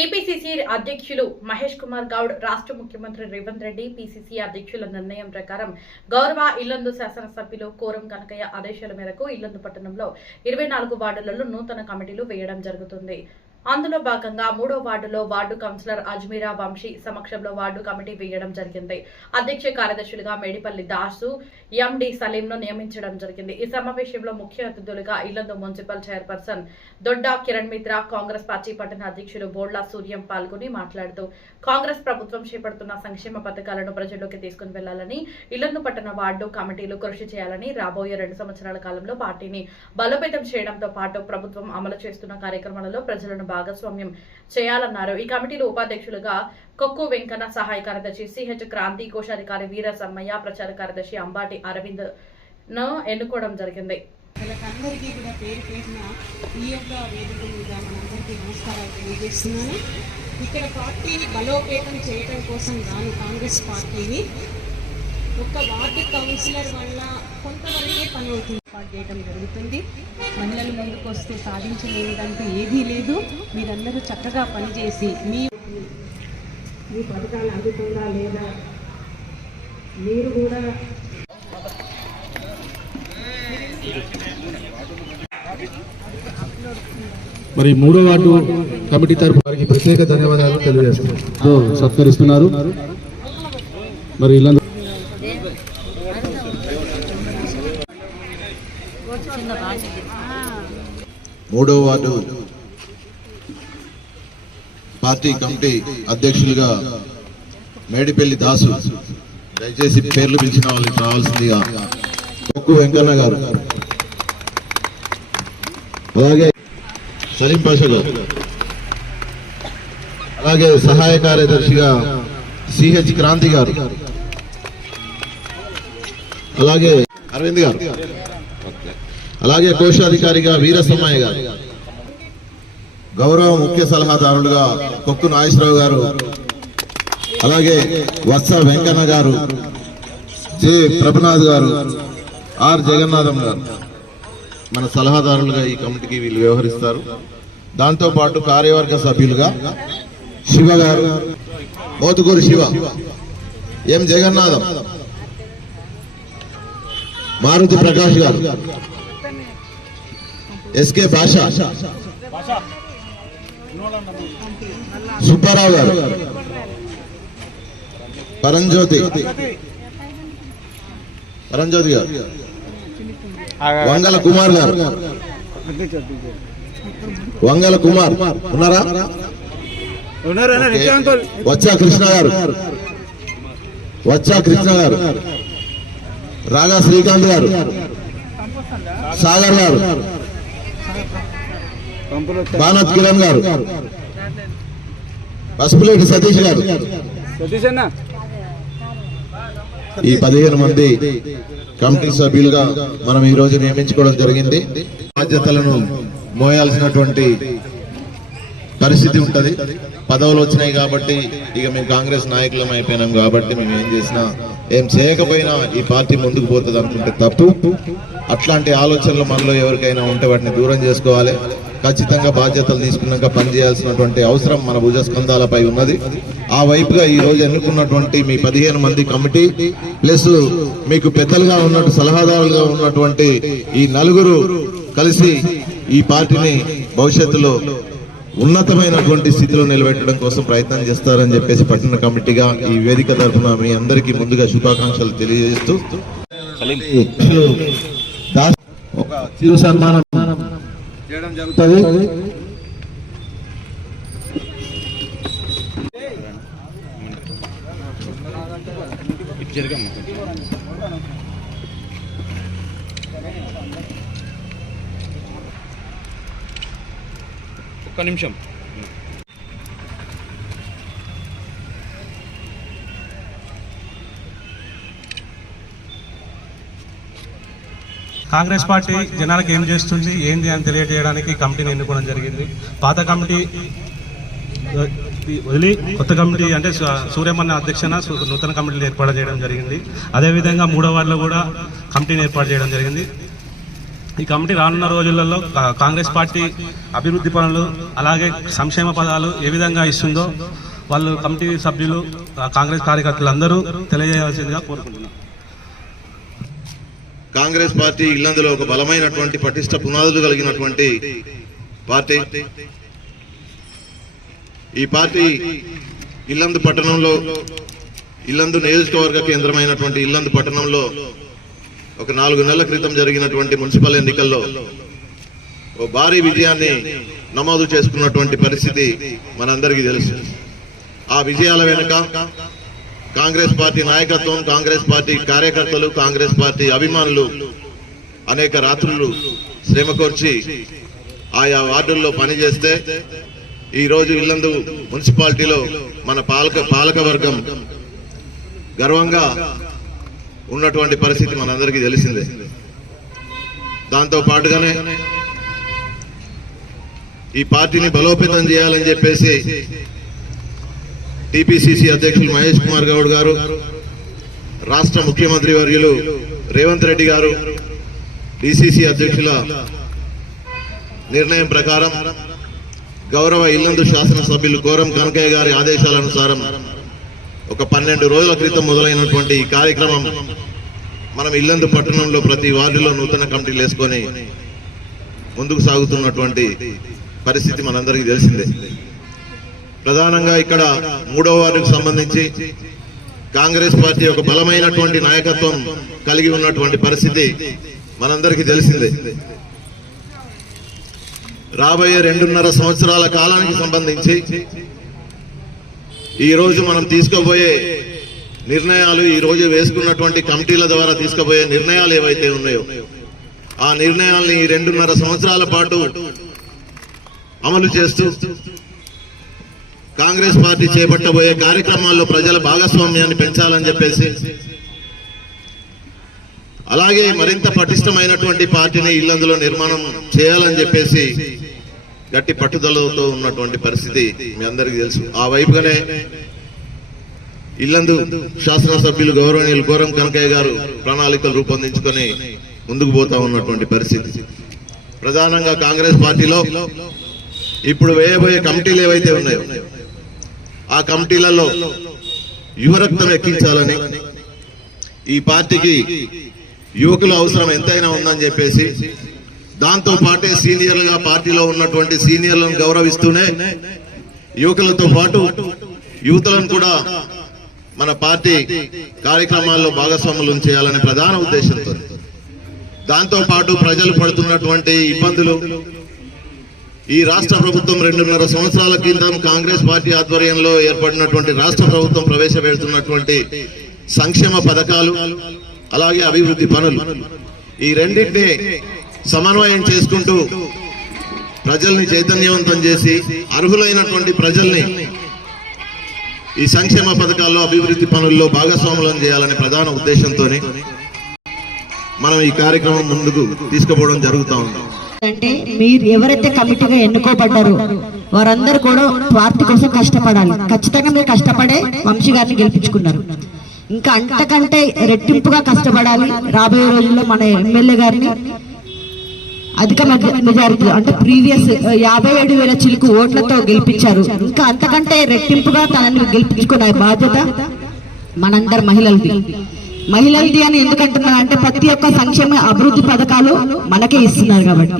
TPCC అధ్యక్షులు మహేష్ కుమార్ గౌడ్, రాష్ట్ర ముఖ్యమంత్రి రేవంత్ రెడ్డి, పీసీసీ అధ్యక్షుల నిర్ణయం ప్రకారం గౌరవ ఇల్లందు శాసనసభ్యులు కోరం కనకయ్య ఆదేశాల మేరకు ఇల్లందు పట్టణంలో 24 వార్డులలో నూతన కమిటీలు వేయడం జరుగుతుంది. అందులో భాగంగా 3వ వార్డులో వార్డు కౌన్సిలర్ అజ్మీరా వంశీ సమక్షంలో వార్డు కమిటీ వేయడం జరిగింది. అధ్యక్ష కార్యదర్శులుగా మేడిపల్లి దాసు, ఎండి సలీంను నియమించడం జరిగింది. ఈ సమావేశంలో ముఖ్య అతిథులుగా ఇల్లందు మున్సిపల్ చైర్పర్సన్ దొడ్డా కిరణ్ మిత్ర, కాంగ్రెస్ పార్టీ పట్టణ అధ్యక్షులు బోర్లా సూర్యం పాల్గొని మాట్లాడుతూ కాంగ్రెస్ ప్రభుత్వం చేపడుతున్న సంక్షేమ పథకాలను ప్రజల్లోకి తీసుకుని వెళ్లాలని, ఇల్లందు పట్టణ వార్డు కమిటీలు కృషి చేయాలని, రాబోయే 2 సంవత్సరాల కాలంలో పార్టీని బలోపేతం చేయడంతో పాటు ప్రభుత్వం అమలు చేస్తున్న కార్యక్రమాలలో ప్రజలను భాగస్వామ్యం చేయాలన్నారు. ఈ కమిటీలో ఉపాధ్యక్షులుగా కొక్కు వెంకన్న, సహాయ కార్యదర్శి సిహెచ్ క్రాంతి, కోశాధికారి వీర సమ్మయ్య, ప్రచార కార్యదర్శి అంబాటి అరవింద్ ను ఎన్నుకోవడం జరిగింది. అందరికీ కూడా పేరు పేరున ఈ యొక్క వేదిక మీద మనందరికీ నమస్కారాలు తెలియజేస్తున్నాను. ఇక్కడ పార్టీని బలోపేతం చేయడం కోసం గాను కాంగ్రెస్ పార్టీని ఒక వార్డు కౌన్సిలర్ వల్ల కొంతవరకే పని అవుతుంది చేయడం జరుగుతుంది. మహిళలు ముందుకు వస్తే సాధించలేదంటూ ఏదీ లేదు. మీరందరూ చక్కగా పనిచేసి మీ పథకాలు అందుతుందా లేదా మీరు కూడా మరి 3వ వార్డు కమిటీ తరఫు వారికి ప్రత్యేక ధన్యవాదాలు తెలియజేస్తున్నారు. సత్కరిస్తున్నారు. మరి ఇలా 3వ వార్డు పార్టీ కమిటీ అధ్యక్షులుగా మేడిపల్లి దాసు, దయచేసి పేర్లు పిలిచిన వాళ్ళకి రావాల్సిందిగా కొక్కు వెంకన్న గారు, అలాగే సలీం పాషా గారు, అలాగే సహాయ కార్యదర్శిగా సిహెచ్ క్రాంతి గారు, అలాగే అరవింద్ గారు, అలాగే కోశాధికారిగా వీరసమ్మయ్య గారు, గౌరవ ముఖ్య సలహాదారులుగా కొక్కు నాగేశ్వరరావు గారు, అలాగే వత్స వెంకన్న గారు, జె ప్రభునాథ్ గారు, ఆర్ జగన్నాథం గారు మన సలహాదారులుగా ఈ కమిటీకి వీళ్ళు వ్యవహరిస్తారు. దాంతోపాటు కార్యవర్గ సభ్యులుగా శివ గారు, మోతుకూరు శివ, ఎం జగన్నాథం, మారుతి ప్రకాష్ గారు, ఎస్కే భాషా, సుబ్బారావు గారు, పరంజ్యోతి గారు, వంగల కుమార్ గారు, వంగల కుమార్ ఉన్నారా? వచ్చా కృష్ణ గారు, రాగా శ్రీకాంత్ గారు, సాగర్ గారు, బానత్ కిరణ్ గారు, పసుపులేటి సతీష్ గారు, ఈ 15 మంది కమిటీ సభ్యులుగా మనం ఈ రోజు నియమించుకోవడం జరిగింది. బాధ్యతలను మోయాల్సినటువంటి పరిస్థితి ఉంటది. పదవులు వచ్చినాయి కాబట్టి ఇక మేము కాంగ్రెస్ నాయకులం అయిపోయినాం కాబట్టి మేము ఏం చేసినా ఏం చేయకపోయినా ఈ పార్టీ ముందుకు పోతుంది అనుకుంటే తప్పు. అట్లాంటి ఆలోచనలు మనలో ఎవరికైనా ఉంటే వాటిని దూరం చేసుకోవాలి. ఖచ్చితంగా బాధ్యతలు తీసుకున్నాక పనిచేయాల్సినటువంటి అవసరం మన భుజస్కంధాలపై ఉన్నది. ఆ వైపుగా ఈ రోజు ఎన్నుకున్నటువంటి మీ 15 మంది కమిటీ ప్లస్ మీకు పెద్దలుగా ఉన్నట్టు సలహాదారులుగా ఉన్నటువంటి ఈ 4 కలిసి ఈ పార్టీని భవిష్యత్తులో ఉన్నతమైనటువంటి స్థితిలో నిలబెట్టడం కోసం ప్రయత్నం చేస్తారని చెప్పేసి పట్టణ కమిటీగా ఈ వేదిక తరఫున మీ అందరికీ ముందుగా శుభాకాంక్షలు తెలియజేస్తూ ఒక చిరు సన్మానం చేయడం జరుగుతుంది. ఒక్క నిమిషం. కాంగ్రెస్ పార్టీ జనాలకు ఏం చేస్తుంది ఏంది అని తెలియజేయడానికి కమిటీని ఎన్నుకోవడం జరిగింది. పాత కమిటీ వదిలి కొత్త కమిటీ అంటే సూర్యమన్న అధ్యక్షన నూతన కమిటీలు ఏర్పాటు చేయడం జరిగింది. అదేవిధంగా 3వ వార్డులో కూడా కమిటీని ఏర్పాటు చేయడం జరిగింది. ఈ కమిటీ రానున్న రోజులలో కాంగ్రెస్ పార్టీ అభివృద్ధి పనులు అలాగే సంక్షేమ పదాలు ఏ విధంగా ఇస్తుందో వాళ్ళు కమిటీ సభ్యులు కాంగ్రెస్ కార్యకర్తలందరూ తెలియజేయాల్సిందిగా కోరుకుంటున్నాను. కాంగ్రెస్ పార్టీ ఇల్లందులో ఒక బలమైనటువంటి పటిష్ట పునాదులు కలిగినటువంటి పార్టీ. ఈ పార్టీ ఇల్లందు పట్టణంలో, ఇల్లందు నియోజకవర్గ కేంద్రమైనటువంటి ఇల్లందు పట్టణంలో ఒక 4 నెలల క్రితం జరిగినటువంటి మున్సిపల్ ఎన్నికల్లో ఓ భారీ విజయాన్ని నమోదు చేసుకున్నటువంటి పరిస్థితి మనందరికీ తెలుసు. ఆ విజయాల వెనుక కాంగ్రెస్ పార్టీ నాయకత్వం, కాంగ్రెస్ పార్టీ కార్యకర్తలు, కాంగ్రెస్ పార్టీ అభిమానులు అనేక రాత్రులు శ్రమకోర్చి ఆయా వార్డుల్లో పనిచేస్తే ఈ రోజు ఇల్లందు మున్సిపాలిటీలో మన పాలక వర్గం గర్వంగా ఉన్నటువంటి పరిస్థితి మనందరికీ తెలిసిందే. దాంతో పాటుగానే ఈ పార్టీని బలోపేతం చేయాలని చెప్పేసి టిపిసిసి అధ్యక్షులు మహేష్ కుమార్ గౌడ్ గారు, రాష్ట్ర ముఖ్యమంత్రి వర్యులు రేవంత్ రెడ్డి గారు, డిసిసి అధ్యక్షుల నిర్ణయం ప్రకారం గౌరవ ఇల్లందు శాసనసభ్యులు కోరం కనకయ్య గారి ఆదేశాలనుసారం ఒక 12 రోజుల క్రితం మొదలైనటువంటి ఈ కార్యక్రమం మనం ఇల్లందు పట్టణంలో ప్రతి వార్డులో నూతన కమిటీలు వేసుకొని ముందుకు సాగుతున్నటువంటి పరిస్థితి మనందరికీ తెలిసిందే. ప్రధానంగా ఇక్కడ 3వ వార్డుకు సంబంధించి కాంగ్రెస్ పార్టీ ఒక బలమైనటువంటి నాయకత్వం కలిగి ఉన్నటువంటి పరిస్థితి మనందరికీ తెలిసిందే. రాబోయే 2.5 సంవత్సరాల కాలానికి సంబంధించి ఈ రోజు మనం తీసుకోబోయే నిర్ణయాలు, ఈ రోజు వేసుకున్నటువంటి కమిటీల ద్వారా తీసుకోబోయే నిర్ణయాలు ఏవైతే ఉన్నాయో ఆ నిర్ణయాల్ని 2.5 సంవత్సరాల పాటు అమలు చేస్తూ కాంగ్రెస్ పార్టీ చేపట్టబోయే కార్యక్రమాల్లో ప్రజల భాగస్వామ్యాన్ని పెంచాలని చెప్పేసి, అలాగే మరింత పటిష్టమైనటువంటి పార్టీని ఇల్లందులో నిర్మాణం చేయాలని చెప్పేసి గట్టి పట్టుదలతో ఉన్నటువంటి పరిస్థితి మీ అందరికీ తెలుసు. ఆ వైపుగానే ఇల్లందు శాసనసభ్యులు గౌరవనీయులు కోరం కనకయ్య గారు ప్రణాళికలు రూపొందించుకొని ముందుకు పోతా ఉన్నటువంటి పరిస్థితి. ప్రధానంగా కాంగ్రెస్ పార్టీలో ఇప్పుడు వేయబోయే కమిటీలు ఏవైతే ఉన్నాయో ఆ కమిటీలలో యువరక్తం ఎక్కించాలని, ఈ పార్టీకి యువకుల అవసరం ఎంతైనా ఉందని చెప్పేసి, దాంతో పాటే సీనియర్లుగా పార్టీలో ఉన్నటువంటి సీనియర్లను గౌరవిస్తూనే యువకులతో పాటు యువతులను కూడా మన పార్టీ కార్యక్రమాల్లో భాగస్వాములను చేయాలనే ప్రధాన ఉద్దేశంతో, దాంతో పాటు ప్రజలు పడుతున్నటువంటి ఇబ్బందులు, ఈ రాష్ట్ర ప్రభుత్వం 2.5 సంవత్సరాల క్రితం కాంగ్రెస్ పార్టీ ఆధ్వర్యంలో ఏర్పడినటువంటి రాష్ట్ర ప్రభుత్వం ప్రవేశపెడుతున్నటువంటి సంక్షేమ పథకాలు, అలాగే అభివృద్ధి పనులు, ఈ రెండింటినీ సమన్వయం చేసుకుంటూ ప్రజల్ని చైతన్యవంతం చేసి అర్హులైనటువంటి ప్రజల్ని ఈ సంక్షేమ పథకాల్లో, అభివృద్ధి పనుల్లో భాగస్వాములను చేయాలనే ప్రధాన ఉద్దేశంతో మనం ఈ కార్యక్రమం ముందుకు తీసుకుపోవడం జరుగుతూ ఉంది. అంటే మీరు ఎవరైతే కమిటీగా ఎన్నుకోబడ్డారో వారందరూ కూడా పార్టీ కోసం కష్టపడాలి. ఖచ్చితంగా మీరు కష్టపడే వంశీ గారిని గెలిపించుకున్నారు. ఇంకా అంతకంటే రెట్టింపుగా కష్టపడాలి. రాబోయే రోజుల్లో మన ఎమ్మెల్యే గారిని అధిక మెజారిటీలో, అంటే ప్రీవియస్ 57,000 చిలుకు ఓట్లతో గెలిపించారు. ఇంకా అంతకంటే రెట్టింపుగా తనని గెలిపించుకునే బాధ్యత మనందరు మహిళలది అని ఎందుకంటున్నా అంటే ప్రతి ఒక్క సంక్షేమ అభివృద్ధి పథకాలు మనకే ఇస్తున్నారు కాబట్టి,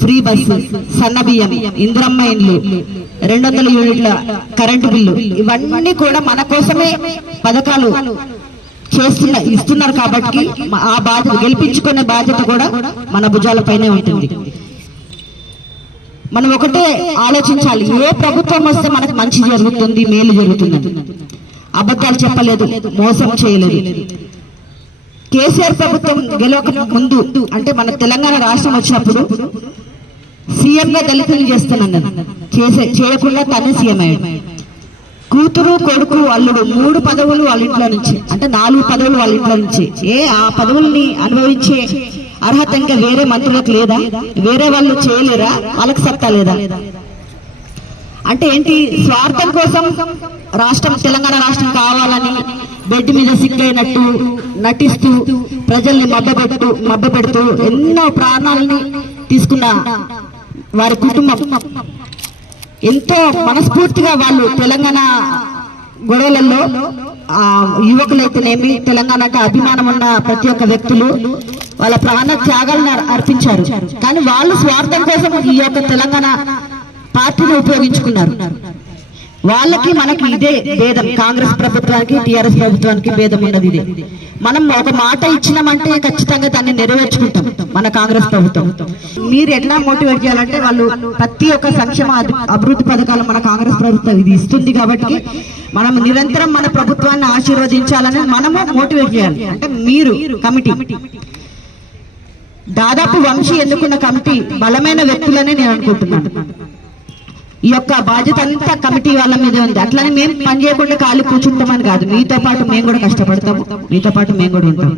ఫ్రీ బస్సు, సన్న బియ్యం, ఇందిరమ్మ ఇండ్లు, 200 యూనిట్ల కరెంటు బిల్లు, ఇవన్నీ కూడా మన కోసమే పథకాలు ఇస్తున్నారు కాబట్టి ఆ బాధ్యత, గెలిపించుకునే బాధ్యత కూడా మన భుజాలపైనే ఉంటుంది. మనం ఒకటే ఆలోచించాలి, ఏ ప్రభుత్వం వస్తే మనకు మంచి జరుగుతుంది, మేలు జరుగుతుంది. అబద్ధాలు చెప్పలేదు, మోసం చేయలేదు. కేసీఆర్ ప్రభుత్వం గెలవక ముందు, అంటే మన తెలంగాణ రాష్ట్రం వచ్చినప్పుడు సీఎం గా దళితులు చేస్తున్నాను, చేయకుండా తనే సీఎం అయ్యాడు. కూతురు, కొడుకు, అల్లుడు 3 పదవులు వాళ్ళ ఇంట్లో నుంచి, అంటే 4 పదవులు వాళ్ళ ఇంట్లో నుంచి. ఆ పదవుల్ని అనుభవించే అర్హత ఇంకా వేరే మంత్రులకు లేదా? వేరే వాళ్ళు చేయలేరా? వాళ్ళకి సత్తా లేదా? అంటే ఏంటి? స్వార్థం కోసం తెలంగాణ రాష్ట్రం కావాలని బెడ్ మీద సిక్కైనట్టు నటిస్తూ ప్రజల్ని మభ్యపెడుతూ ఎన్నో ప్రాణాలని తీసుకున్న వారి కుటుంబం ఎంతో మనస్ఫూర్తిగా వాళ్ళు తెలంగాణ గొడవలలో యువకులైతేనేమి తెలంగాణకు అభిమానం ఉన్న ప్రతి ఒక్క వ్యక్తులు వాళ్ళ ప్రాణ త్యాగాలను అర్పించారు. కానీ వాళ్ళు స్వార్థం కోసం ఈ యొక్క తెలంగాణ పార్టీని ఉపయోగించుకున్నారు. వాళ్ళకి మనకి ఇదే భేదం. కాంగ్రెస్ ప్రభుత్వానికి టిఆర్ఎస్ ప్రభుత్వానికి భేదం ఉన్నది ఇదే. మనం ఒక మాట ఇచ్చినామంటే ఖచ్చితంగా దాన్ని నెరవేర్చుకుంటాం. మన కాంగ్రెస్ ప్రభుత్వం మీరు ఎట్లా మోటివేట్ చేయాలంటే వాళ్ళు ప్రతి ఒక్క సంక్షేమ అభివృద్ధి పథకాలు మన కాంగ్రెస్ ప్రభుత్వం ఇది ఇస్తుంది కాబట్టి మనం నిరంతరం మన ప్రభుత్వాన్ని ఆశీర్వదించాలని మనము మోటివేట్ చేయాలి. అంటే మీరు కమిటీ దాదాపు వంశీ ఎన్నుకున్న కమిటీ బలమైన వ్యక్తులనే నేను అనుకుంటున్నాను. ఈ యొక్క బాధ్యత అంతా కమిటీ వాళ్ళ మీద ఉంది. అట్లని మేము పని చేయకుండా ఖాళీ కూర్చుంటామని కాదు, మీతో పాటు మేము కూడా కష్టపడతాము, మీతో పాటు మేము కూడా ఉంటాం.